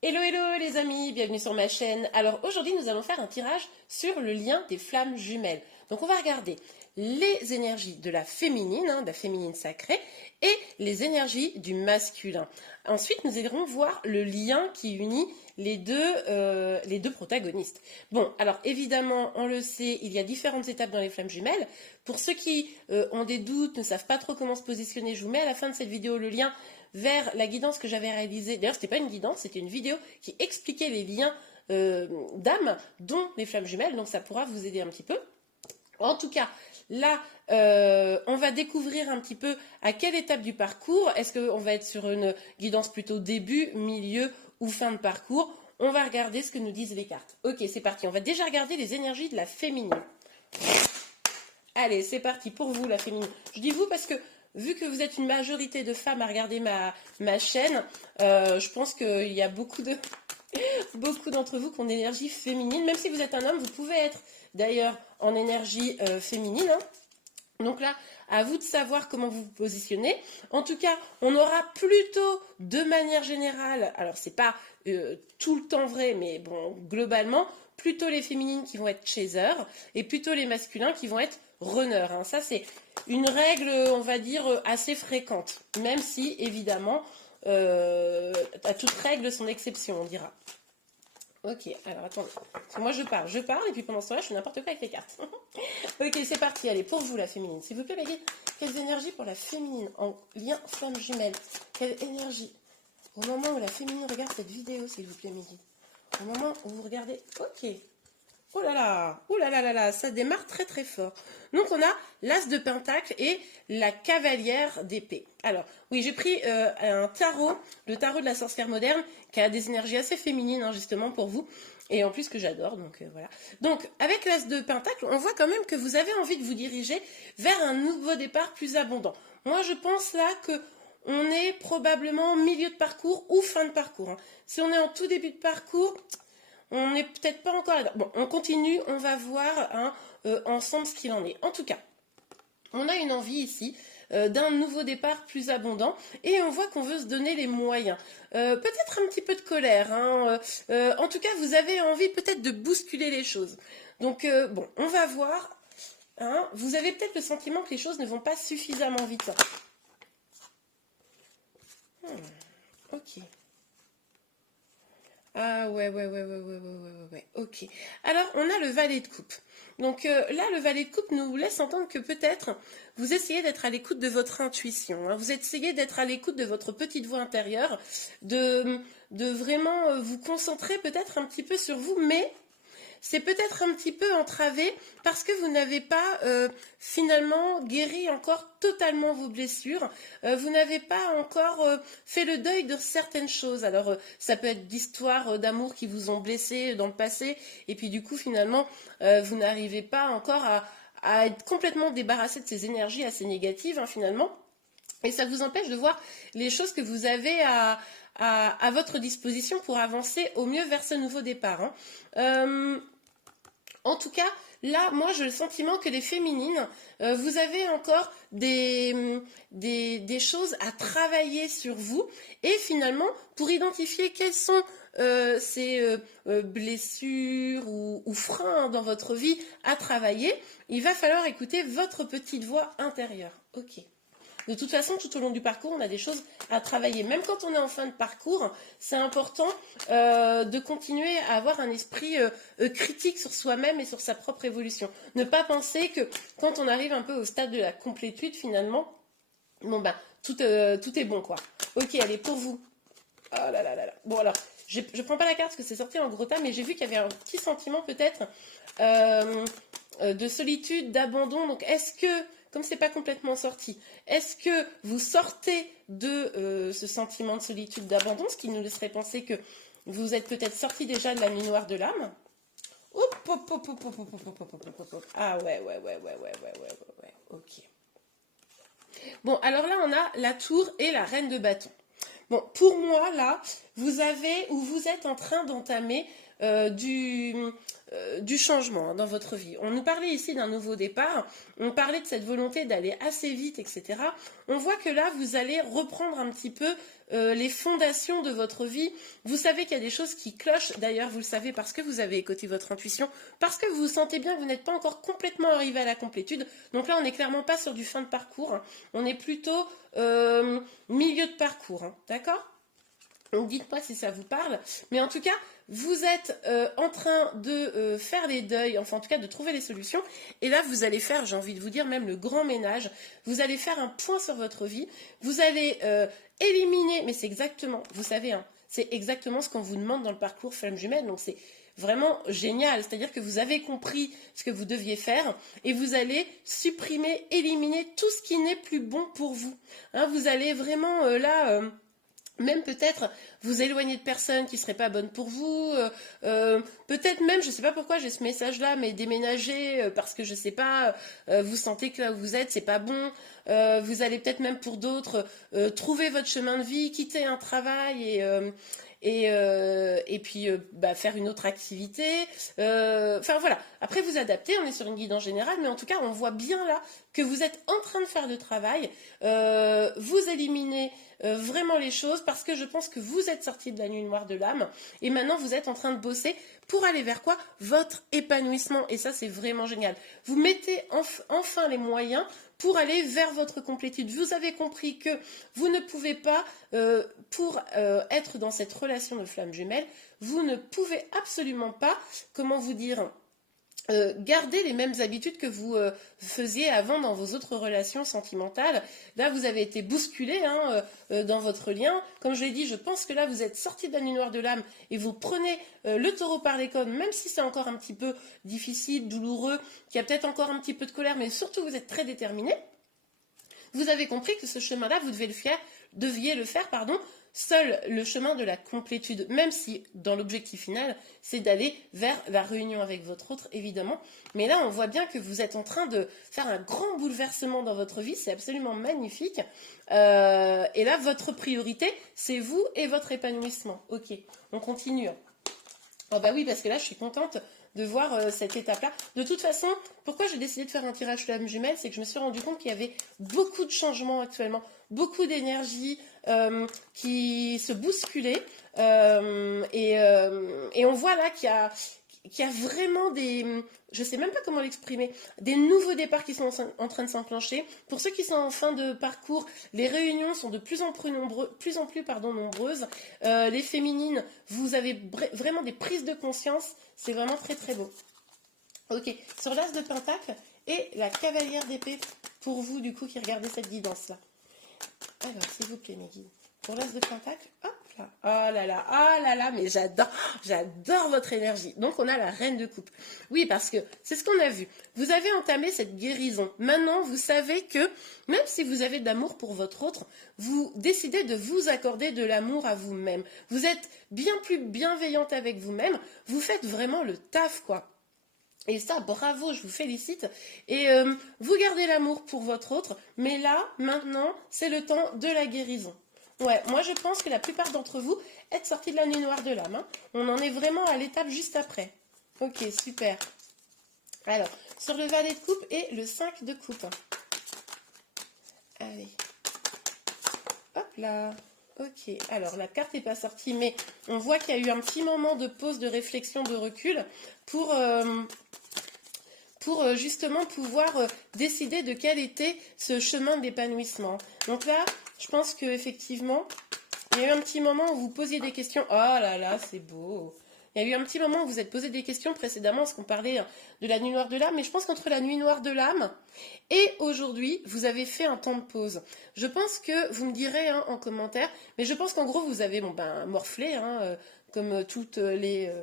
Hello hello les amis, bienvenue sur ma chaîne. Alors aujourd'hui nous allons faire un tirage sur le lien des flammes jumelles. Donc on va regarder les énergies de la féminine, de la féminine sacrée, et les énergies du masculin. Ensuite nous irons voir le lien qui unit les deux protagonistes. Bon, alors évidemment, on le sait, il y a différentes étapes dans les flammes jumelles. Pour ceux qui ont des doutes, ne savent pas trop comment se positionner, je vous mets à la fin de cette vidéo le lien vers la guidance que j'avais réalisée. D'ailleurs, c'était pas une guidance, c'était une vidéo qui expliquait les liens d'âme, dont les flammes jumelles, donc ça pourra vous aider un petit peu. En tout cas, là, on va découvrir un petit peu à quelle étape du parcours. Est-ce qu'on va être sur une guidance plutôt début, milieu ou fin de parcours? On va regarder ce que nous disent les cartes. Ok, c'est parti. On va déjà regarder les énergies de la féminine. Allez, c'est parti pour vous, la féminine. Je dis vous parce que vu que vous êtes une majorité de femmes à regarder ma chaîne, je pense qu'il y a beaucoup d'entre vous qui ont une énergie féminine. Même si vous êtes un homme, vous pouvez être d'ailleurs en énergie féminine. Donc là, à vous de savoir comment vous vous positionnez. En tout cas, on aura plutôt, de manière générale, alors c'est pas tout le temps vrai, mais bon, globalement, plutôt les féminines qui vont être chasers et plutôt les masculins qui vont être runners. Ça, c'est une règle, on va dire, assez fréquente, même si, évidemment, à toute règle son exception, on dira. Ok, alors attendez. Moi je parle, et puis pendant ce temps-là, je fais n'importe quoi avec les cartes. Ok, c'est parti. Allez, pour vous, la féminine. S'il vous plaît, Maggie, quelles énergies pour la féminine en lien flamme jumelle? Quelle énergie au moment où la féminine regarde cette vidéo, s'il vous plaît, Maggie? Au moment où vous regardez. Ok. Oh là là, oh là là là là, ça démarre très très fort. Donc on a l'as de pentacle et la cavalière d'épée. Alors oui, j'ai pris un tarot, le tarot de la sorcière moderne, qui a des énergies assez féminines justement pour vous, et en plus que j'adore, donc voilà. Donc avec l'as de pentacle, on voit quand même que vous avez envie de vous diriger vers un nouveau départ plus abondant. Moi je pense là que on est probablement milieu de parcours ou fin de parcours. Si on est en tout début de parcours, on n'est peut-être pas encore là. Bon, on continue, on va voir ensemble ce qu'il en est. En tout cas, on a une envie ici d'un nouveau départ plus abondant et on voit qu'on veut se donner les moyens. Peut-être un petit peu de colère. En tout cas, vous avez envie peut-être de bousculer les choses. Donc, bon, on va voir. Vous avez peut-être le sentiment que les choses ne vont pas suffisamment vite. Ok. Ah ouais, ok. Alors, on a le valet de coupe. Donc là, le valet de coupe nous laisse entendre que peut-être vous essayez d'être à l'écoute de votre intuition. Vous essayez d'être à l'écoute de votre petite voix intérieure, de vraiment vous concentrer peut-être un petit peu sur vous, mais c'est peut-être un petit peu entravé parce que vous n'avez pas finalement guéri encore totalement vos blessures. Vous n'avez pas encore fait le deuil de certaines choses. Alors ça peut être d'histoires d'amour qui vous ont blessé dans le passé et puis du coup finalement vous n'arrivez pas encore à être complètement débarrassé de ces énergies assez négatives finalement. Et ça vous empêche de voir les choses que vous avez à votre disposition pour avancer au mieux vers ce nouveau départ. En tout cas, là, moi, j'ai le sentiment que les féminines, vous avez encore des choses à travailler sur vous. Et finalement, pour identifier quelles sont ces blessures ou freins dans votre vie à travailler, il va falloir écouter votre petite voix intérieure. Ok. De toute façon, tout au long du parcours, on a des choses à travailler. Même quand on est en fin de parcours, c'est important de continuer à avoir un esprit critique sur soi-même et sur sa propre évolution. Ne pas penser que quand on arrive un peu au stade de la complétude, finalement, bon ben, tout est bon, quoi. Ok, allez, pour vous. Oh là là là là. Bon, alors, je prends pas la carte parce que c'est sorti en gros tas, mais j'ai vu qu'il y avait un petit sentiment peut-être de solitude, d'abandon. Donc, est-ce que, comme c'est pas complètement sorti, est-ce que vous sortez de ce sentiment de solitude, d'abandon, ce qui nous laisserait penser que vous êtes peut-être sorti déjà de la nuit noire de l'âme? Ah ouais, ok. Bon, alors là, on a la tour et la reine de bâton. Bon, pour moi, là, vous êtes en train d'entamer du changement dans votre vie. On nous parlait ici d'un nouveau départ, on parlait de cette volonté d'aller assez vite, etc. On voit que là, vous allez reprendre un petit peu les fondations de votre vie. Vous savez qu'il y a des choses qui clochent. D'ailleurs, vous le savez parce que vous avez écouté votre intuition, parce que vous vous sentez bien que vous n'êtes pas encore complètement arrivé à la complétude. Donc là, on n'est clairement pas sur du fin de parcours, hein. On est plutôt milieu de parcours, hein. D'accord? Donc dites-moi si ça vous parle, mais en tout cas, vous êtes en train de faire les deuils, enfin en tout cas de trouver les solutions, et là vous allez faire, j'ai envie de vous dire, même le grand ménage, vous allez faire un point sur votre vie, vous allez éliminer, mais c'est exactement, vous savez, hein, c'est exactement ce qu'on vous demande dans le parcours Flamme Jumelle, donc c'est vraiment génial, c'est-à-dire que vous avez compris ce que vous deviez faire, et vous allez supprimer, éliminer tout ce qui n'est plus bon pour vous, hein, vous allez vraiment là... même peut-être vous éloigner de personnes qui ne seraient pas bonnes pour vous, peut-être même, je ne sais pas pourquoi j'ai ce message-là, mais déménager parce que je ne sais pas, vous sentez que là où vous êtes, c'est pas bon, vous allez peut-être même pour d'autres trouver votre chemin de vie, quitter un travail et puis bah, faire une autre activité. Enfin voilà, après vous adaptez, on est sur une guide en général, mais en tout cas on voit bien là que vous êtes en train de faire le travail, vous éliminez vraiment les choses parce que je pense que vous êtes sorti de la nuit noire de l'âme et maintenant vous êtes en train de bosser pour aller vers quoi? Votre épanouissement, et ça c'est vraiment génial. Vous mettez enfin les moyens pour aller vers votre complétude. Vous avez compris que vous ne pouvez pas, pour être dans cette relation de flamme jumelle, vous ne pouvez absolument pas, comment vous dire, garder les mêmes habitudes que vous faisiez avant dans vos autres relations sentimentales. Là, vous avez été bousculé hein, dans votre lien. Comme je l'ai dit, je pense que là, vous êtes sorti de la nuit noire de l'âme et vous prenez le taureau par les cornes, même si c'est encore un petit peu difficile, douloureux, qu'il y a peut-être encore un petit peu de colère, mais surtout, vous êtes très déterminé. Vous avez compris que ce chemin-là, vous deviez le faire, seul le chemin de la complétude, même si dans l'objectif final, c'est d'aller vers la réunion avec votre autre, évidemment. Mais là, on voit bien que vous êtes en train de faire un grand bouleversement dans votre vie, c'est absolument magnifique. Et là, votre priorité, c'est vous et votre épanouissement. Ok, on continue. Oh bah oui, parce que là, je suis contente de voir cette étape-là. De toute façon, pourquoi j'ai décidé de faire un tirage flamme jumelle, c'est que je me suis rendu compte qu'il y avait beaucoup de changements actuellement, beaucoup d'énergie qui se bousculait. Et on voit là qu'il y a vraiment des... Je ne sais même pas comment l'exprimer, des nouveaux départs qui sont en train de s'enclencher. Pour ceux qui sont en fin de parcours, les réunions sont de plus en plus nombreuses. Les féminines, vous avez vraiment des prises de conscience. C'est vraiment très très beau. Ok, sur l'as de pentacle et la cavalière d'épée pour vous du coup qui regardez cette guidance-là. Alors, s'il vous plaît mes guides, pour l'as de pentacle, hop là, oh là là, mais j'adore votre énergie. Donc on a la reine de coupe. Oui, parce que c'est ce qu'on a vu. Vous avez entamé cette guérison. Maintenant, vous savez que même si vous avez de l'amour pour votre autre, vous décidez de vous accorder de l'amour à vous-même. Vous êtes bien plus bienveillante avec vous-même. Vous faites vraiment le taf, quoi. Et ça, bravo, je vous félicite. Et vous gardez l'amour pour votre autre, mais là, maintenant, c'est le temps de la guérison. Ouais, moi je pense que la plupart d'entre vous êtes sortis de la nuit noire de l'âme. Hein. On en est vraiment à l'étape juste après. Ok, super. Alors, sur le valet de coupe et le 5 de coupe. Allez. Hop là. Ok, alors la carte n'est pas sortie, mais on voit qu'il y a eu un petit moment de pause, de réflexion, de recul pour justement pouvoir décider de quel était ce chemin d'épanouissement. Donc là, je pense qu'effectivement, il y a eu un petit moment où vous posiez des questions. Oh là là, c'est beau. Il y a eu un petit moment où vous êtes posé des questions précédemment, parce qu'on parlait de la nuit noire de l'âme, mais je pense qu'entre la nuit noire de l'âme et aujourd'hui, vous avez fait un temps de pause. Je pense que, vous me direz hein, en commentaire, mais je pense qu'en gros, vous avez morflé, comme tous les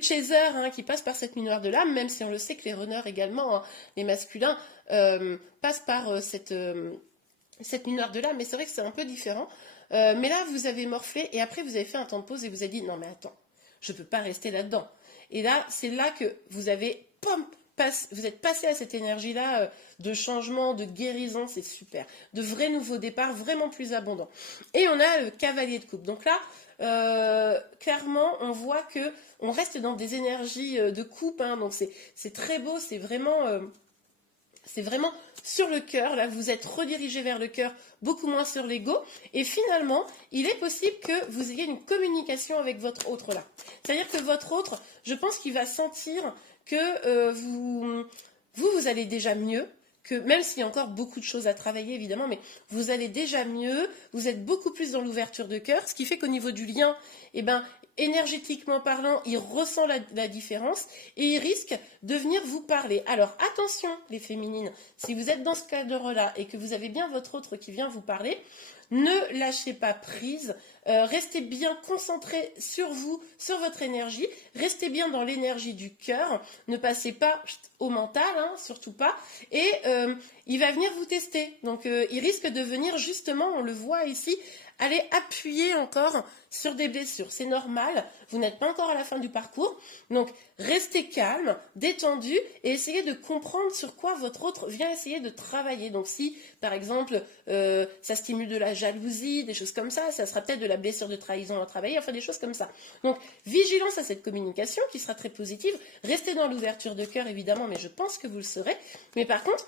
chasers hein, qui passent par cette nuit noire de l'âme, même si on le sait que les runners également, hein, les masculins, passent par cette nuit noire de l'âme, mais c'est vrai que c'est un peu différent. Mais là, vous avez morflé et après, vous avez fait un temps de pause et vous avez dit, non mais attends, je ne peux pas rester là-dedans. Et là, c'est là que vous avez, vous êtes passé à cette énergie-là de changement, de guérison, c'est super. De vrais nouveaux départs, vraiment plus abondants. Et on a le cavalier de coupe. Donc là, clairement, on voit que on reste dans des énergies de coupe. Hein, donc c'est très beau, c'est vraiment... C'est vraiment sur le cœur, là vous êtes redirigé vers le cœur, beaucoup moins sur l'ego. Et finalement, il est possible que vous ayez une communication avec votre autre là. C'est-à-dire que votre autre, je pense qu'il va sentir que vous allez déjà mieux, que même s'il y a encore beaucoup de choses à travailler évidemment, mais vous allez déjà mieux, vous êtes beaucoup plus dans l'ouverture de cœur, ce qui fait qu'au niveau du lien, eh ben, énergétiquement parlant, il ressent la différence et il risque de venir vous parler. Alors attention les féminines, si vous êtes dans ce cadre-là et que vous avez bien votre autre qui vient vous parler, ne lâchez pas prise, restez bien concentré sur vous, sur votre énergie, restez bien dans l'énergie du cœur, ne passez pas au mental, hein, surtout pas, et il va venir vous tester. Donc il risque de venir justement, on le voit ici, aller appuyer encore sur des blessures. C'est normal, vous n'êtes pas encore à la fin du parcours, donc restez calme, détendu et essayez de comprendre sur quoi votre autre vient essayer de travailler. Donc si, par exemple, ça stimule de la jalousie, des choses comme ça sera peut-être de la blessure de trahison à travailler, enfin des choses comme ça. Donc vigilance à cette communication qui sera très positive, restez dans l'ouverture de cœur évidemment, mais je pense que vous le serez. Mais par contre,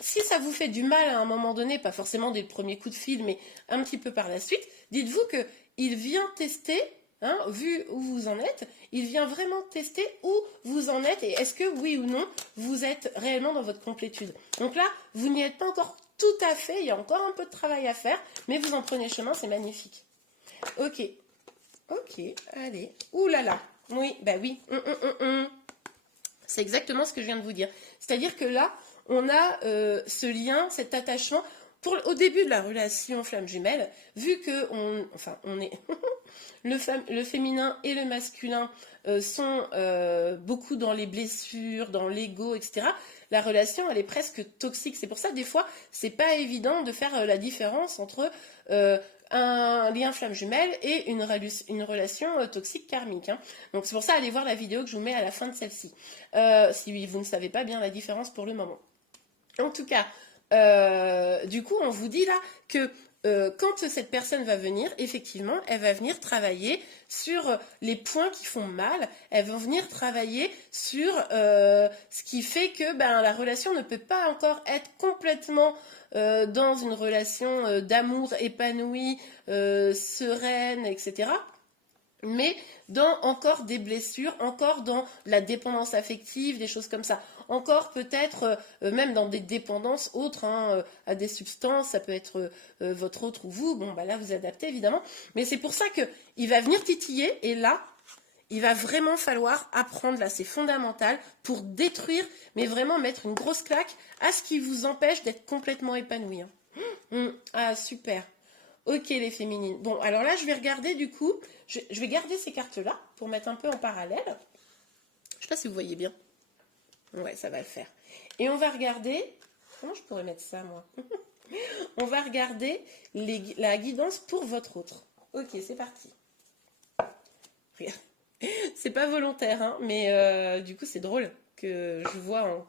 si ça vous fait du mal à un moment donné, pas forcément dès le premier coup de fil, mais un petit peu par la suite, dites-vous qu'il vient tester, hein, vu où vous en êtes, il vient vraiment tester où vous en êtes et est-ce que oui ou non, vous êtes réellement dans votre complétude. Donc là, vous n'y êtes pas encore tout à fait, il y a encore un peu de travail à faire, mais vous en prenez chemin, c'est magnifique. Ok, allez, ouh là là, oui, bah oui, c'est exactement ce que je viens de vous dire. C'est-à-dire que là, on a ce lien, cet attachement. Au début de la relation flamme jumelle, vu que on est le féminin et le masculin sont beaucoup dans les blessures, dans l'ego, etc., la relation, elle est presque toxique. C'est pour ça, des fois, c'est pas évident de faire la différence entre un lien flamme jumelle et une relation toxique karmique. Hein. Donc c'est pour ça, allez voir la vidéo que je vous mets à la fin de celle-ci. Si vous ne savez pas bien la différence pour le moment. En tout cas, du coup, on vous dit là que quand cette personne va venir, effectivement, elle va venir travailler sur les points qui font mal, elle va venir travailler sur ce qui fait que la relation ne peut pas encore être complètement dans une relation d'amour épanouie, sereine, etc., mais dans encore des blessures, encore dans la dépendance affective, des choses comme ça. Encore peut-être même dans des dépendances autres hein, à des substances, ça peut être votre autre ou vous, bon là vous adaptez évidemment, mais c'est pour ça qu'il va venir titiller et là, il va vraiment falloir apprendre, là c'est fondamental, pour détruire, mais vraiment mettre une grosse claque à ce qui vous empêche d'être complètement épanoui. Hein. Ah super. Ok les féminines. Bon, alors là, je vais regarder du coup, je vais garder ces cartes-là pour mettre un peu en parallèle. Je ne sais pas si vous voyez bien. Ouais, ça va le faire. Et on va regarder, comment je pourrais mettre ça moi? On va regarder la guidance pour votre autre. Ok, c'est parti. Regarde. C'est pas volontaire, hein, mais du coup c'est drôle que je vois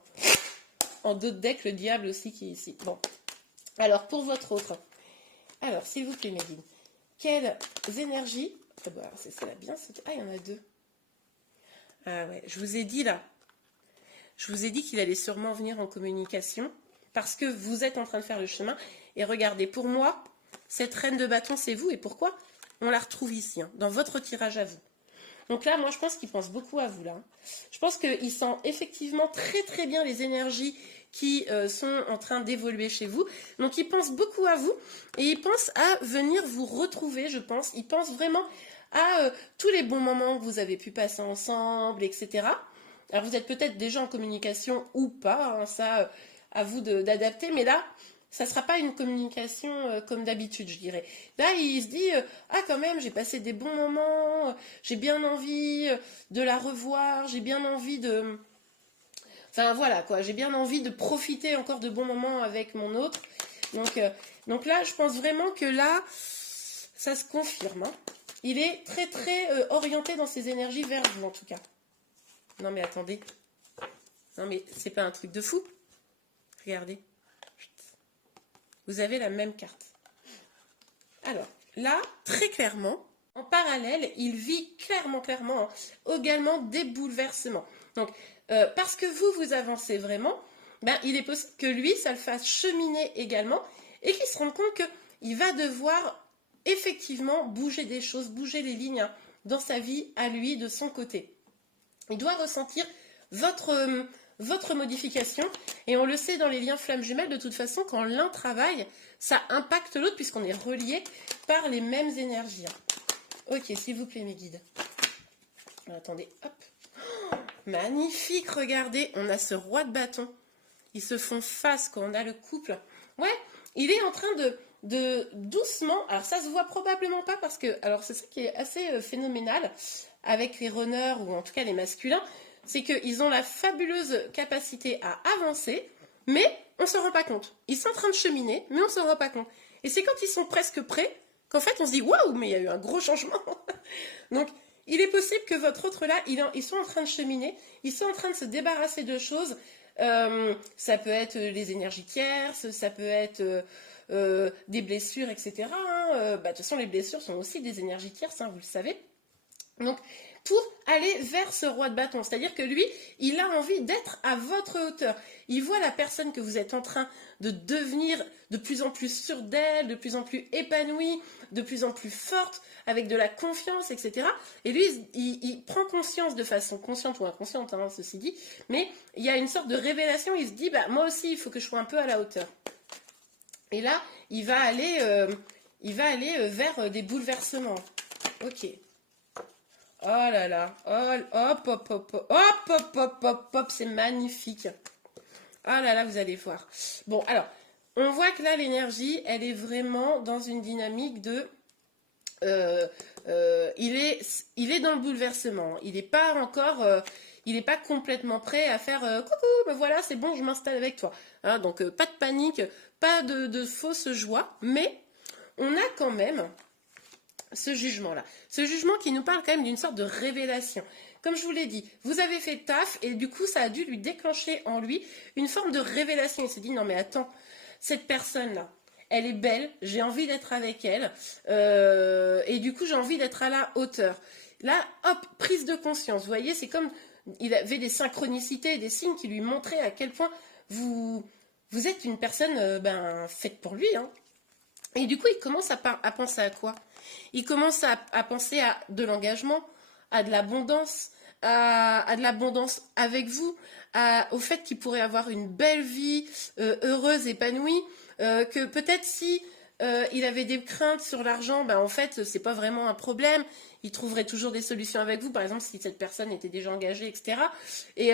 en d'autres decks le diable aussi qui est ici. Bon, alors pour votre autre. Alors, s'il vous plaît, Méline, quelles énergies... c'est celle-là bien. Ah, il y en a deux. Ah ouais, je vous ai dit là. Je vous ai dit qu'il allait sûrement venir en communication parce que vous êtes en train de faire le chemin. Et regardez, pour moi, cette reine de bâton, c'est vous. Et pourquoi? On la retrouve ici, hein, dans votre tirage à vous. Donc là, moi, je pense qu'il pense beaucoup à vous, là. Je pense qu'il sent effectivement très, très bien les énergies qui sont en train d'évoluer chez vous. Donc, il pense beaucoup à vous et il pense à venir vous retrouver, je pense. Il pense vraiment à tous les bons moments que vous avez pu passer ensemble, etc. Alors, vous êtes peut-être déjà en communication ou pas, hein, ça, à vous d'adapter. Mais là, ça ne sera pas une communication comme d'habitude, je dirais. Là, il se dit, ah quand même, j'ai passé des bons moments, j'ai bien envie de la revoir, j'ai bien envie de... Enfin voilà quoi, j'ai bien envie de profiter encore de bons moments avec mon autre. Donc là, je pense vraiment que là, ça se confirme. Hein. Il est très très orienté dans ses énergies vers vous en tout cas. Non mais attendez. Non mais c'est pas un truc de fou. Regardez. Vous avez la même carte. Alors, là, très clairement, en parallèle, il vit clairement, également des bouleversements. Donc, parce que vous avancez vraiment, ben, il est possible que lui, ça le fasse cheminer également et qu'il se rende compte qu'il va devoir effectivement bouger des choses, bouger les lignes hein, dans sa vie à lui, de son côté. Il doit ressentir votre modification et on le sait dans les liens flammes jumelles, de toute façon, quand l'un travaille, ça impacte l'autre puisqu'on est reliés par les mêmes énergies. Ok, s'il vous plaît, mes guides. Attendez, hop. Oh, magnifique, regardez, on a ce roi de bâton. Ils se font face quand on a le couple. Ouais, il est en train de doucement, alors ça se voit probablement pas parce que, alors c'est ça qui est assez phénoménal avec les runners ou en tout cas les masculins, c'est qu'ils ont la fabuleuse capacité à avancer, mais on ne se rend pas compte. Ils sont en train de cheminer, mais on ne se rend pas compte. Et c'est quand ils sont presque prêts qu'en fait on se dit waouh, mais il y a eu un gros changement. Donc il est possible que votre autre là, ils sont en train de cheminer, ils sont en train de se débarrasser de choses. Ça peut être les énergies tierces, ça peut être des blessures, etc. Hein. De toute façon, les blessures sont aussi des énergies tierces, hein, vous le savez. Donc, pour aller vers ce roi de bâton, c'est-à-dire que lui, il a envie d'être à votre hauteur. Il voit la personne que vous êtes en train de devenir de plus en plus sûre d'elle, de plus en plus épanouie, de plus en plus forte, avec de la confiance, etc. Et lui, il prend conscience de façon consciente ou inconsciente, hein, ceci dit, mais il y a une sorte de révélation, il se dit, bah, moi aussi, il faut que je sois un peu à la hauteur. Et là, il va aller vers des bouleversements. Ok. Oh là là, oh, hop, hop, hop, hop, hop, hop, hop, hop, hop, c'est magnifique. Ah là là, vous allez voir. Bon, alors, on voit que là, l'énergie, elle est vraiment dans une dynamique de... il est dans le bouleversement. Il n'est pas encore... il n'est pas complètement prêt à faire coucou, me voilà, c'est bon, je m'installe avec toi. Hein, donc, pas de panique, pas de fausse joie, mais on a quand même... ce jugement-là. Ce jugement qui nous parle quand même d'une sorte de révélation. Comme je vous l'ai dit, vous avez fait taf et du coup, ça a dû lui déclencher en lui une forme de révélation. Il s'est dit, non mais attends, cette personne-là, elle est belle, j'ai envie d'être avec elle et du coup, j'ai envie d'être à la hauteur. Là, hop, prise de conscience. Vous voyez, c'est comme, il avait des synchronicités, des signes qui lui montraient à quel point vous êtes une personne faite pour lui. Hein. Et du coup, il commence à penser à quoi? Il commence à penser à de l'engagement, à de l'abondance, à de l'abondance avec vous, au fait qu'il pourrait avoir une belle vie, heureuse, épanouie, que peut-être si il avait des craintes sur l'argent, en fait, c'est pas vraiment un problème. Il trouverait toujours des solutions avec vous, par exemple, si cette personne était déjà engagée, etc. Et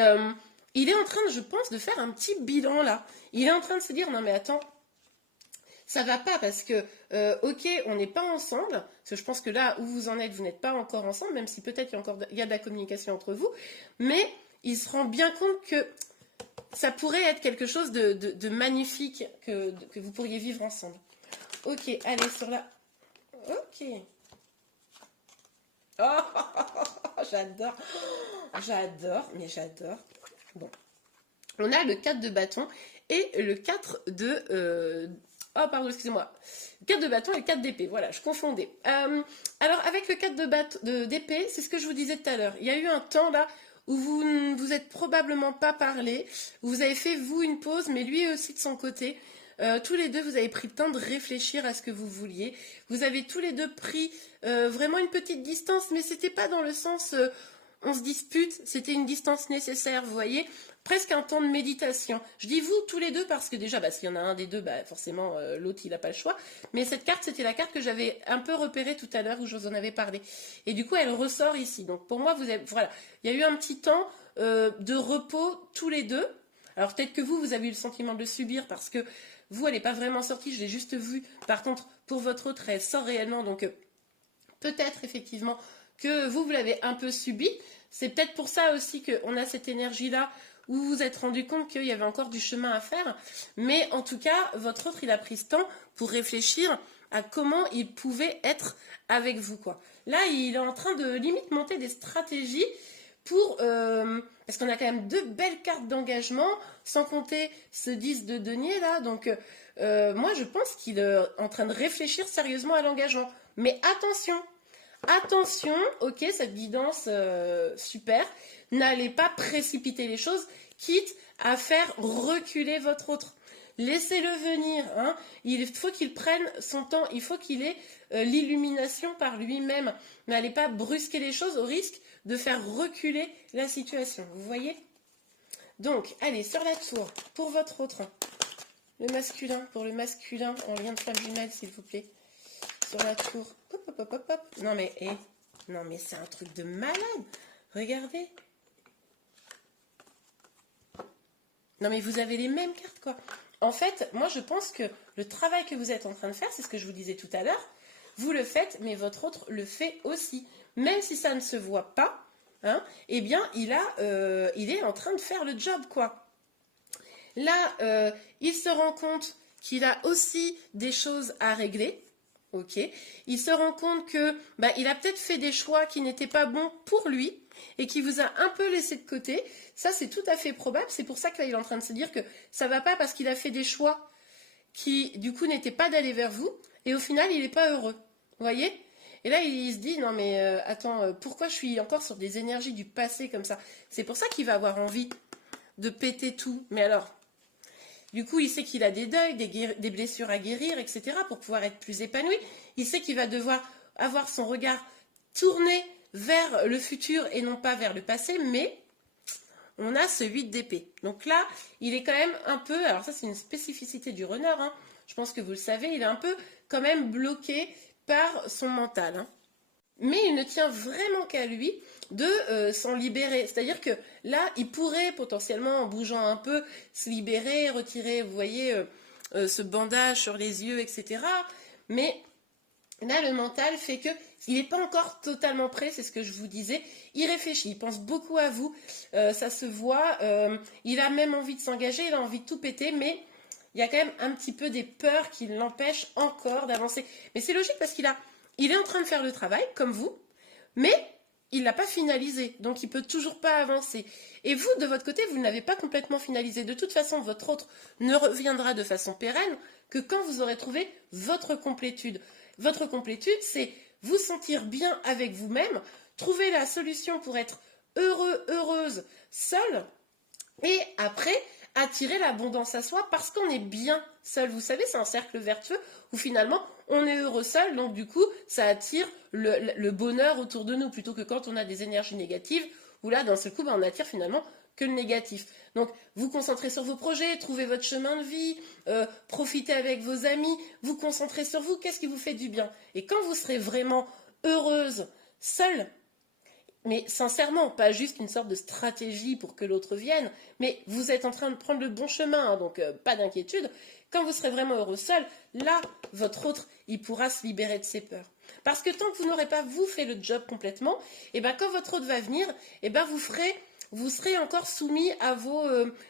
il est en train, je pense, de faire un petit bilan là. Il est en train de se dire, non mais attends, ça va pas parce que, ok, on n'est pas ensemble, parce que je pense que là où vous en êtes, vous n'êtes pas encore ensemble, même si peut-être il y a de la communication entre vous, mais il se rend bien compte que ça pourrait être quelque chose de magnifique que vous pourriez vivre ensemble. Ok, allez, sur la... Ok. Oh, j'adore. J'adore, mais j'adore. Bon. On a le 4 de bâton et le 4 de... Oh, pardon, excusez-moi. 4 de bâton et 4 d'épée. Voilà, je confondais. Alors, avec le 4 d'épée, c'est ce que je vous disais tout à l'heure. Il y a eu un temps, là, où vous ne vous êtes probablement pas parlé. Vous avez fait, vous, une pause, mais lui aussi de son côté. Tous les deux, vous avez pris le temps de réfléchir à ce que vous vouliez. Vous avez tous les deux pris vraiment une petite distance, mais c'était pas dans le sens... on se dispute, c'était une distance nécessaire, vous voyez, presque un temps de méditation. Je dis vous tous les deux parce que déjà, s'il y en a un des deux, forcément l'autre il n'a pas le choix. Mais cette carte, c'était la carte que j'avais un peu repérée tout à l'heure où je vous en avais parlé. Et du coup, elle ressort ici. Donc pour moi, voilà, il y a eu un petit temps de repos tous les deux. Alors peut-être que vous avez eu le sentiment de le subir parce que vous, elle n'est pas vraiment sortie, je l'ai juste vue. Par contre, pour votre autre, elle sort réellement. Donc peut-être effectivement que vous l'avez un peu subi. C'est peut-être pour ça aussi qu'on a cette énergie-là où vous vous êtes rendu compte qu'il y avait encore du chemin à faire. Mais en tout cas, votre autre, il a pris ce temps pour réfléchir à comment il pouvait être avec vous, quoi. Là, il est en train de limite monter des stratégies pour... parce qu'on a quand même deux belles cartes d'engagement, sans compter ce 10 de denier, là. Donc, moi, je pense qu'il est en train de réfléchir sérieusement à l'engagement. Mais attention! Attention, ok, cette guidance, super. N'allez pas précipiter les choses, quitte à faire reculer votre autre. Laissez-le venir, hein. Il faut qu'il prenne son temps, il faut qu'il ait l'illumination par lui-même. N'allez pas brusquer les choses au risque de faire reculer la situation, vous voyez? Donc, allez, sur la tour, pour votre autre, le masculin, pour le masculin en lien de flamme jumelle, s'il vous plaît. Sur la tour, hop, hop, hop, hop, hop. Non mais c'est un truc de malade, regardez. Non mais vous avez les mêmes cartes, quoi. En fait, moi je pense que le travail que vous êtes en train de faire, c'est ce que je vous disais tout à l'heure, vous le faites, mais votre autre le fait aussi. Même si ça ne se voit pas, hein, eh bien, il est en train de faire le job, quoi. Là, il se rend compte qu'il a aussi des choses à régler. Ok. Il se rend compte que il a peut-être fait des choix qui n'étaient pas bons pour lui et qui vous a un peu laissé de côté. Ça, c'est tout à fait probable. C'est pour ça que là, il est en train de se dire que ça va pas parce qu'il a fait des choix qui, du coup, n'étaient pas d'aller vers vous. Et au final, il n'est pas heureux. Vous voyez? Et là, il se dit, non mais attends, pourquoi je suis encore sur des énergies du passé comme ça? C'est pour ça qu'il va avoir envie de péter tout. Mais alors, du coup, il sait qu'il a des deuils, des blessures à guérir, etc. pour pouvoir être plus épanoui. Il sait qu'il va devoir avoir son regard tourné vers le futur et non pas vers le passé, mais on a ce 8 d'épée. Donc là, il est quand même un peu, alors ça c'est une spécificité du runner, hein. Je pense que vous le savez, il est un peu quand même bloqué par son mental, hein. Mais il ne tient vraiment qu'à lui de s'en libérer. C'est-à-dire que là, il pourrait potentiellement, en bougeant un peu, se libérer, retirer, vous voyez, ce bandage sur les yeux, etc. Mais là, le mental fait que il n'est pas encore totalement prêt, c'est ce que je vous disais. Il réfléchit, il pense beaucoup à vous, ça se voit. Il a même envie de s'engager, il a envie de tout péter, mais il y a quand même un petit peu des peurs qui l'empêchent encore d'avancer. Mais c'est logique parce il est en train de faire le travail, comme vous, mais il ne l'a pas finalisé, donc il ne peut toujours pas avancer. Et vous, de votre côté, vous ne l'avez pas complètement finalisé. De toute façon, votre autre ne reviendra de façon pérenne que quand vous aurez trouvé votre complétude. Votre complétude, c'est vous sentir bien avec vous-même, trouver la solution pour être heureux, heureuse, seul, et après, attirer l'abondance à soi parce qu'on est bien seul. Vous savez, c'est un cercle vertueux où finalement, on est heureux seul, donc du coup, ça attire le bonheur autour de nous, plutôt que quand on a des énergies négatives, où là, d'un seul coup, on attire finalement que le négatif. Donc, vous concentrez sur vos projets, trouvez votre chemin de vie, profitez avec vos amis, vous concentrez sur vous, qu'est-ce qui vous fait du bien. Et quand vous serez vraiment heureuse, seule, mais sincèrement, pas juste une sorte de stratégie pour que l'autre vienne, mais vous êtes en train de prendre le bon chemin, hein, donc pas d'inquiétude. Quand vous serez vraiment heureux seul, là, votre autre, il pourra se libérer de ses peurs. Parce que tant que vous n'aurez pas, vous, fait le job complètement, et ben quand votre autre va venir, et ben vous serez encore soumis à vos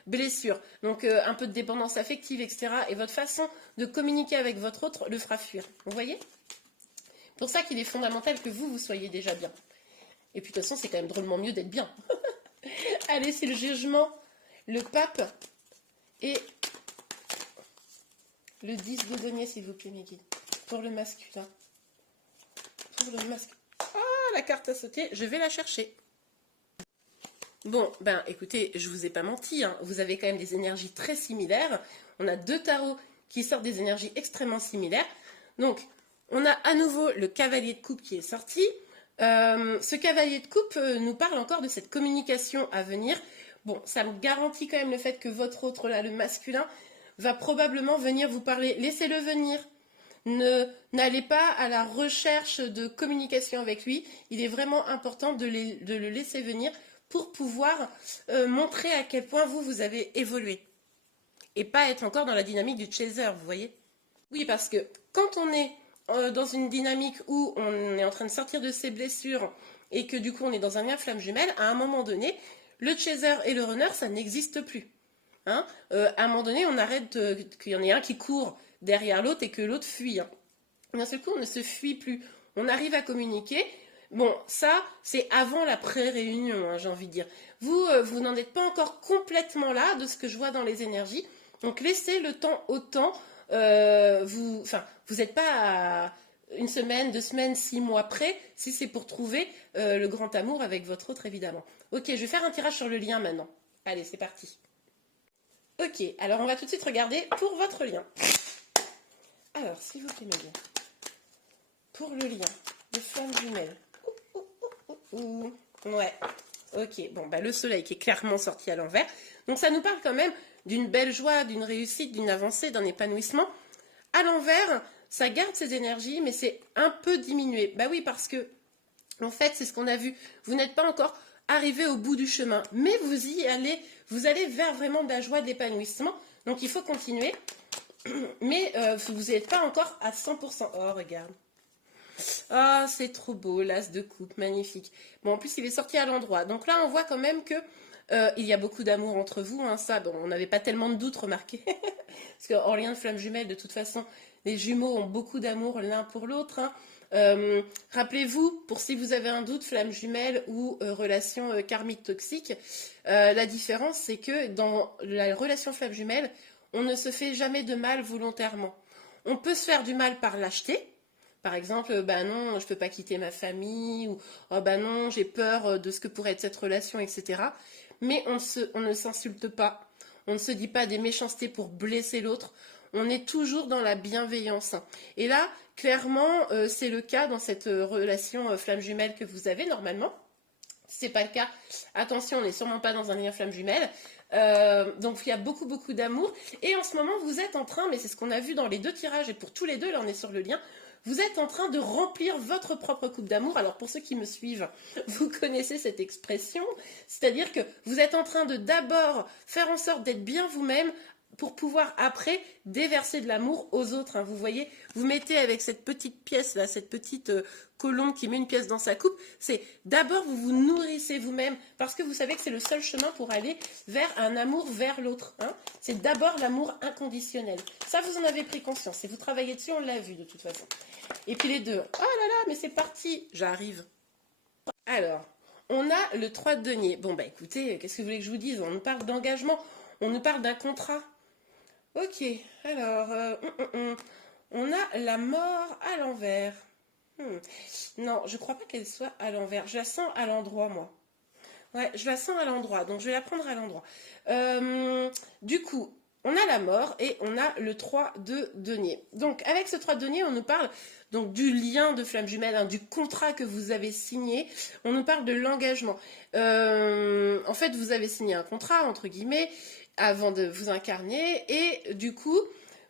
blessures. Donc un peu de dépendance affective, etc. Et votre façon de communiquer avec votre autre le fera fuir. Vous voyez? Pour ça qu'il est fondamental que vous soyez déjà bien. Et puis de toute façon, c'est quand même drôlement mieux d'être bien. Allez, c'est le jugement, le pape et le 10 de denier, s'il vous plaît, mes guides. Pour le masculin. Pour le masculin. Ah, la carte a sauté, je vais la chercher. Bon, ben écoutez, je vous ai pas menti, hein. Vous avez quand même des énergies très similaires. On a deux tarots qui sortent des énergies extrêmement similaires. Donc, on a à nouveau le cavalier de coupe qui est sorti. Ce cavalier de coupe nous parle encore de cette communication à venir. Bon, ça me garantit quand même le fait que votre autre, là, le masculin, va probablement venir vous parler. Laissez-le venir. N'allez pas à la recherche de communication avec lui. Il est vraiment important de le laisser venir pour pouvoir montrer à quel point vous avez évolué. Et pas être encore dans la dynamique du chaser, vous voyez? Oui, parce que quand on est dans une dynamique où on est en train de sortir de ses blessures et que du coup on est dans un lien flamme jumelle, à un moment donné, le chaser et le runner, ça n'existe plus. Hein, à un moment donné, on arrête qu'il y en ait un qui court derrière l'autre et que l'autre fuit. Hein. D'un seul coup, on ne se fuit plus. On arrive à communiquer. Bon, ça, c'est avant la pré-réunion, hein, j'ai envie de dire. Vous n'en êtes pas encore complètement là de ce que je vois dans les énergies. Donc, laissez le temps au temps. Vous n'êtes pas à une semaine, 2 semaines, 6 mois près, si c'est pour trouver le grand amour avec votre autre, évidemment. Ok, je vais faire un tirage sur le lien maintenant. Allez, c'est parti. Ok, alors on va tout de suite regarder pour votre lien. Alors, s'il vous plaît, Megan. Pour le lien de flamme jumelle. Ouais, ok. Bon, bah le soleil qui est clairement sorti à l'envers. Donc ça nous parle quand même d'une belle joie, d'une réussite, d'une avancée, d'un épanouissement. À l'envers, ça garde ses énergies, mais c'est un peu diminué. Bah oui, parce que, en fait, c'est ce qu'on a vu. Vous n'êtes pas encore arrivé au bout du chemin, mais vous allez vers vraiment de la joie, de l'épanouissement. Donc il faut continuer, mais vous n'êtes pas encore à 100%. Oh, regarde. Ah, c'est trop beau, l'as de coupe, magnifique. Bon, en plus, il est sorti à l'endroit. Donc là, on voit quand même que il y a beaucoup d'amour entre vous. Hein, ça, bon, on n'avait pas tellement de doutes, remarquez. Parce qu'en lien de flamme jumelle, de toute façon, les jumeaux ont beaucoup d'amour l'un pour l'autre. Hein. Rappelez-vous, pour si vous avez un doute, flamme jumelle ou relation karmique toxique, la différence, c'est que dans la relation flamme jumelle, on ne se fait jamais de mal volontairement. On peut se faire du mal par lâcheté. Par exemple, bah non, je peux pas quitter ma famille, ou oh bah non, j'ai peur de ce que pourrait être cette relation, etc. Mais on ne s'insulte pas, on ne se dit pas des méchancetés pour blesser l'autre, on est toujours dans la bienveillance. Et là, clairement, c'est le cas dans cette relation flamme jumelle que vous avez normalement. Si c'est pas le cas, attention, on n'est sûrement pas dans un lien flamme jumelle. Donc il y a beaucoup d'amour. Et en ce moment, vous êtes en train, mais c'est ce qu'on a vu dans les deux tirages, et pour tous les deux, là on est sur le lien, vous êtes en train de remplir votre propre coupe d'amour. Alors pour ceux qui me suivent, vous connaissez cette expression, c'est-à-dire que vous êtes en train de d'abord faire en sorte d'être bien vous-même pour pouvoir après déverser de l'amour aux autres. Hein. Vous voyez, vous mettez avec cette petite pièce là, cette petite colombe qui met une pièce dans sa coupe, c'est d'abord vous vous nourrissez vous-même parce que vous savez que c'est le seul chemin pour aller vers un amour vers l'autre. Hein. C'est d'abord l'amour inconditionnel. Ça, vous en avez pris conscience et vous travaillez dessus, on l'a vu de toute façon. Et puis les deux, oh là là, mais c'est parti, j'arrive. Alors, on a le 3 de denier. Bon, bah écoutez, qu'est-ce que vous voulez que je vous dise? On nous parle d'engagement, on nous parle d'un contrat. Ok, alors, on a la mort à l'envers. Non, je crois pas qu'elle soit à l'envers. Je la sens à l'endroit, moi. Ouais, je la sens à l'endroit, donc je vais la prendre à l'endroit. Du coup, on a la mort et on a le 3 de denier. Donc, avec ce 3 de denier, on nous parle donc du lien de flamme jumelle, hein, du contrat que vous avez signé. On nous parle de l'engagement. En fait, vous avez signé un contrat, entre guillemets, avant de vous incarner et du coup,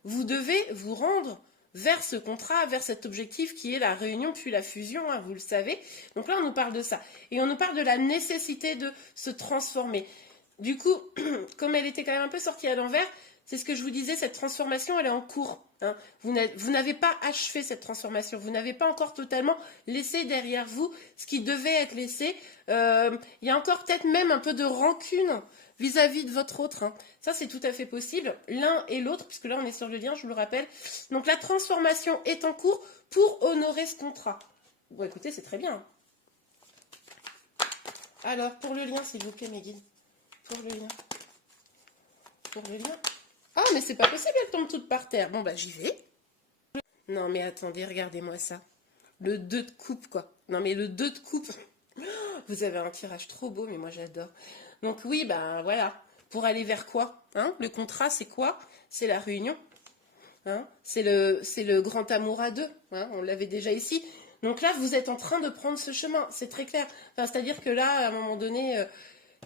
vous devez vous rendre vers ce contrat, vers cet objectif qui est la réunion puis la fusion, hein, vous le savez. Donc là, on nous parle de ça. Et on nous parle de la nécessité de se transformer. Du coup, comme elle était quand même un peu sortie à l'envers, c'est ce que je vous disais, cette transformation, elle est en cours. Hein. Vous n'avez pas achevé cette transformation. Vous n'avez pas encore totalement laissé derrière vous ce qui devait être laissé. Il y a encore peut-être même un peu de rancune vis-à-vis de votre autre. Hein. Ça, c'est tout à fait possible, l'un et l'autre, puisque là, on est sur le lien, je vous le rappelle. Donc, la transformation est en cours pour honorer ce contrat. Bon, écoutez, c'est très bien. Alors, pour le lien, s'il vous plaît, mes guides. Pour le lien. Pour le lien. Ah, mais c'est pas possible, elle tombe toute par terre. Bon, bah, j'y vais. Non, mais attendez, regardez-moi ça. Le 2 de coupe, quoi. Non, mais le 2 de coupe. Vous avez un tirage trop beau, mais moi, j'adore. Donc oui, ben voilà, pour aller vers quoi, hein? Le contrat, c'est quoi? C'est la réunion, hein? C'est le grand amour à deux, hein? On l'avait déjà ici. Donc là, vous êtes en train de prendre ce chemin, c'est très clair. Enfin, c'est-à-dire que là, à un moment donné,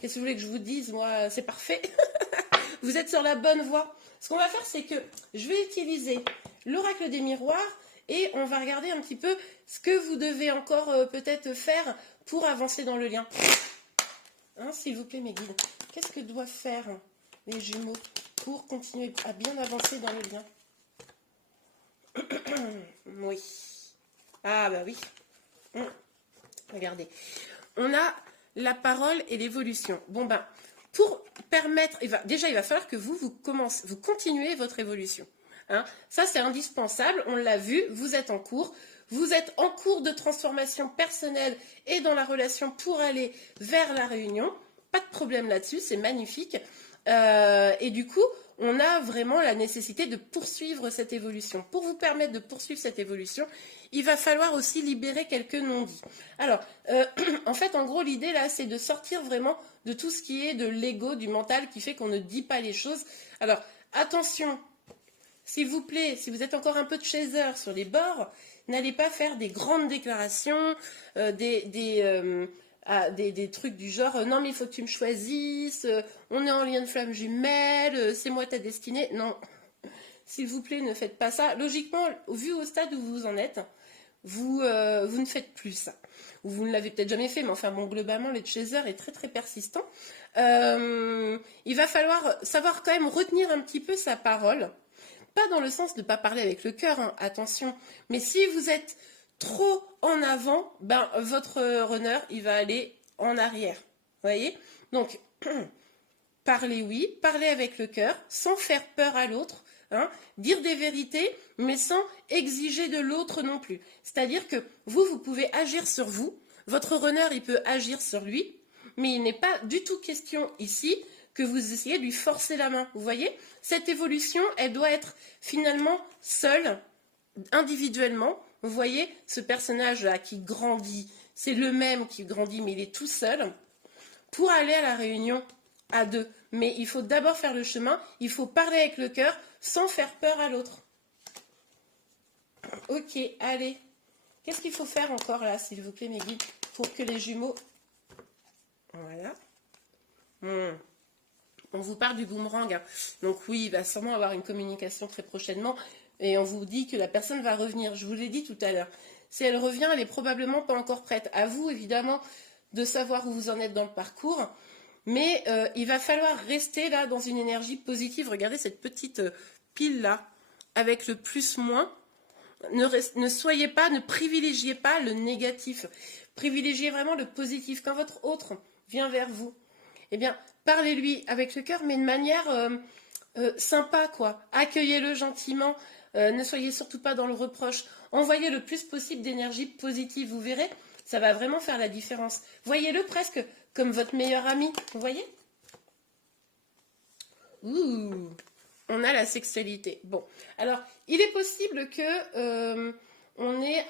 qu'est-ce que vous voulez que je vous dise? Moi, c'est parfait. Vous êtes sur la bonne voie. Ce qu'on va faire, c'est que je vais utiliser l'oracle des miroirs et on va regarder un petit peu ce que vous devez encore peut-être faire pour avancer dans le lien. Hein, s'il vous plaît, mes guides, qu'est-ce que doivent faire les jumeaux pour continuer à bien avancer dans le lien? Oui. Ah, bah oui. Regardez. On a la parole et l'évolution. Bon, ben, pour permettre... il va falloir que vous continuez votre évolution. Hein, ça, c'est indispensable. On l'a vu, vous êtes en cours. Vous êtes en cours de transformation personnelle et dans la relation pour aller vers la réunion. Pas de problème là-dessus, c'est magnifique. Et du coup, on a vraiment la nécessité de poursuivre cette évolution. Pour vous permettre de poursuivre cette évolution, il va falloir aussi libérer quelques non-dits. Alors, en fait, en gros, l'idée là, c'est de sortir vraiment de tout ce qui est de l'ego, du mental, qui fait qu'on ne dit pas les choses. Alors, attention, s'il vous plaît, si vous êtes encore un peu de chaser sur les bords, n'allez pas faire des grandes déclarations, des trucs du genre non mais il faut que tu me choisisses, on est en lien de flamme jumelle, c'est moi ta destinée. Non, s'il vous plaît, ne faites pas ça. Logiquement, vu au stade où vous en êtes, vous ne faites plus ça. Ou vous ne l'avez peut-être jamais fait, mais enfin bon, globalement, le chaser est très très persistant. Il va falloir savoir quand même retenir un petit peu sa parole. Pas dans le sens de ne pas parler avec le cœur, hein, attention. Mais si vous êtes trop en avant, ben votre runner, il va aller en arrière. Vous voyez? Donc, parlez oui, parlez avec le cœur, sans faire peur à l'autre. Hein, dire des vérités, mais sans exiger de l'autre non plus. C'est-à-dire que vous pouvez agir sur vous, votre runner, il peut agir sur lui, mais il n'est pas du tout question ici que vous essayez de lui forcer la main. Vous voyez? Cette évolution, elle doit être finalement seule, individuellement. Vous voyez, ce personnage-là qui grandit, c'est le même qui grandit, mais il est tout seul, pour aller à la réunion à deux. Mais il faut d'abord faire le chemin, il faut parler avec le cœur, sans faire peur à l'autre. Ok, allez. Qu'est-ce qu'il faut faire encore là, s'il vous plaît, mes guides, pour que les jumeaux... Voilà. On vous parle du boomerang. Hein. Donc oui, il va sûrement avoir une communication très prochainement. Et on vous dit que la personne va revenir. Je vous l'ai dit tout à l'heure. Si elle revient, elle est probablement pas encore prête. À vous, évidemment, de savoir où vous en êtes dans le parcours. Mais il va falloir rester là dans une énergie positive. Regardez cette petite pile là, avec le plus-moins. Ne soyez pas, ne privilégiez pas le négatif. Privilégiez vraiment le positif. Quand votre autre vient vers vous, eh bien, parlez-lui avec le cœur, mais de manière sympa, quoi. Accueillez-le gentiment. Ne soyez surtout pas dans le reproche. Envoyez le plus possible d'énergie positive. Vous verrez, ça va vraiment faire la différence. Voyez-le presque comme votre meilleur ami. Vous voyez? Ouh, on a la sexualité. Bon, alors, il est possible que on ait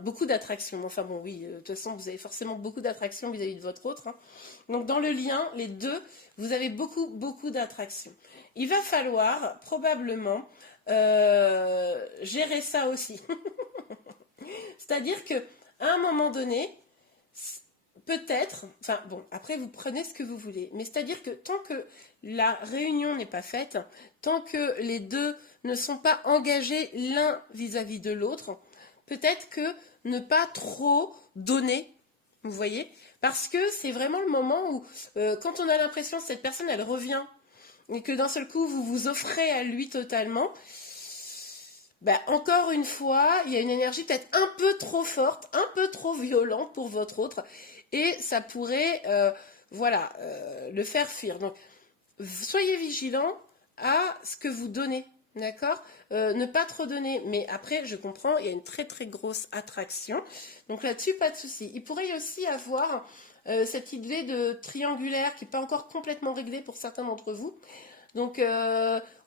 beaucoup d'attraction. Enfin bon, oui, de toute façon, vous avez forcément beaucoup d'attraction vis-à-vis de votre autre. Hein. Donc, dans le lien, les deux, vous avez beaucoup d'attraction. Il va falloir probablement gérer ça aussi. C'est-à-dire que à un moment donné, peut-être, enfin bon, après vous prenez ce que vous voulez, mais c'est-à-dire que tant que la réunion n'est pas faite, tant que les deux ne sont pas engagés l'un vis-à-vis de l'autre, peut-être que ne pas trop donner, vous voyez, parce que c'est vraiment le moment où, quand on a l'impression que cette personne, elle revient, et que d'un seul coup, vous vous offrez à lui totalement, ben, encore une fois, il y a une énergie peut-être un peu trop forte, un peu trop violente pour votre autre, et ça pourrait, le faire fuir. Donc, soyez vigilants à ce que vous donnez, d'accord? Ne pas trop donner, mais après, je comprends, il y a une très très grosse attraction, donc là-dessus, pas de souci. Il pourrait y aussi avoir cette idée de triangulaire qui n'est pas encore complètement réglée pour certains d'entre vous, donc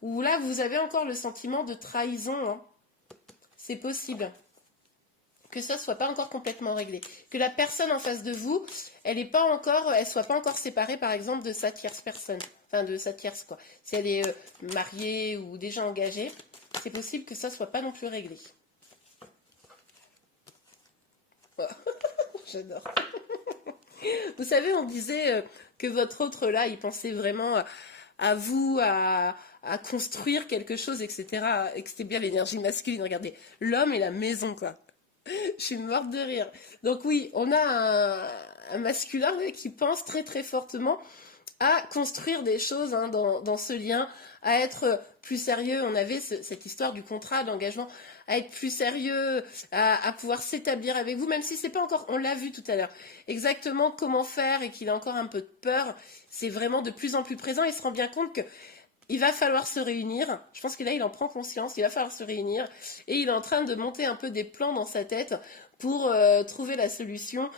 où là, vous avez encore le sentiment de trahison, hein. C'est possible que ça soit pas encore complètement réglé, que la personne en face de vous, elle soit pas encore séparée, par exemple, de sa tierce personne, enfin de sa tierce quoi. Si elle est mariée ou déjà engagée, c'est possible que ça soit pas non plus réglé. Oh. J'adore. Vous savez, on disait que votre autre là, il pensait vraiment à vous, à construire quelque chose, etc. Et que c'était bien l'énergie masculine. Regardez, l'homme et la maison, quoi. Je suis morte de rire. Donc oui, on a un masculin qui pense très très fortement à construire des choses hein, dans ce lien, à être plus sérieux. On avait cette histoire du contrat d'engagement, à être plus sérieux, à pouvoir s'établir avec vous, même si c'est pas encore, on l'a vu tout à l'heure, exactement comment faire et qu'il a encore un peu de peur. C'est vraiment de plus en plus présent. Il se rend bien compte que il va falloir se réunir. Je pense que là, il en prend conscience. Il va falloir se réunir. Et il est en train de monter un peu des plans dans sa tête pour trouver la solution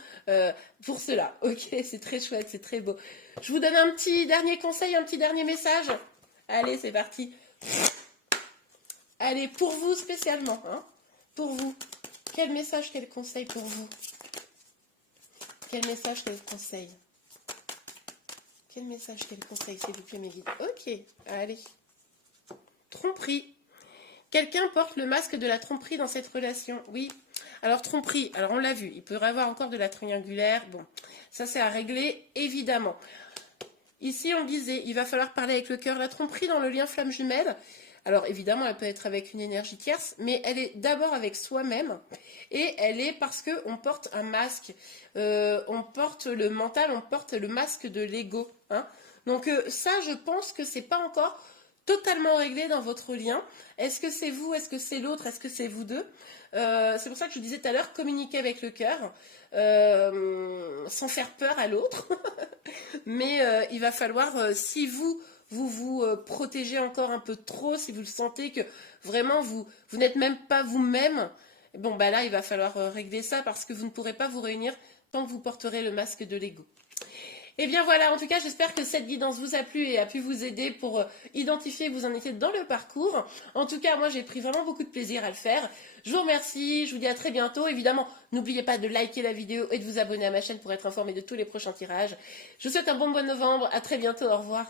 pour cela. Ok, c'est très chouette, c'est très beau. Je vous donne un petit dernier conseil, un petit dernier message. Allez, c'est parti. Allez, pour vous spécialement, hein, pour vous. Quel message, quel conseil pour vous? Quel message, quel conseil? Quel message, quel conseil, s'il vous plaît, mes guides? Ok, allez. Tromperie. Quelqu'un porte le masque de la tromperie dans cette relation. Oui. Alors, tromperie, alors on l'a vu, il peut y avoir encore de la triangulaire. Bon, ça c'est à régler, évidemment. Ici, on disait, il va falloir parler avec le cœur. La tromperie dans le lien flamme jumelle, alors évidemment, elle peut être avec une énergie tierce, mais elle est d'abord avec soi-même. Et elle est parce qu'on porte un masque. On porte le mental, on porte le masque de l'ego. Hein. Donc ça, je pense que c'est pas encore totalement réglé dans votre lien. Est-ce que c'est vous? Est-ce que c'est l'autre? Est-ce que c'est vous deux? C'est pour ça que je disais tout à l'heure, communiquer avec le cœur, sans faire peur à l'autre. Mais il va falloir, si vous protégez encore un peu trop, si vous le sentez que vraiment vous n'êtes même pas vous-même, bon bah là il va falloir régler ça parce que vous ne pourrez pas vous réunir tant que vous porterez le masque de l'ego. Et bien voilà, en tout cas, j'espère que cette guidance vous a plu et a pu vous aider pour identifier où vous en étiez dans le parcours. En tout cas, moi, j'ai pris vraiment beaucoup de plaisir à le faire. Je vous remercie, je vous dis à très bientôt. Évidemment, n'oubliez pas de liker la vidéo et de vous abonner à ma chaîne pour être informé de tous les prochains tirages. Je vous souhaite un bon mois de novembre. À très bientôt, au revoir.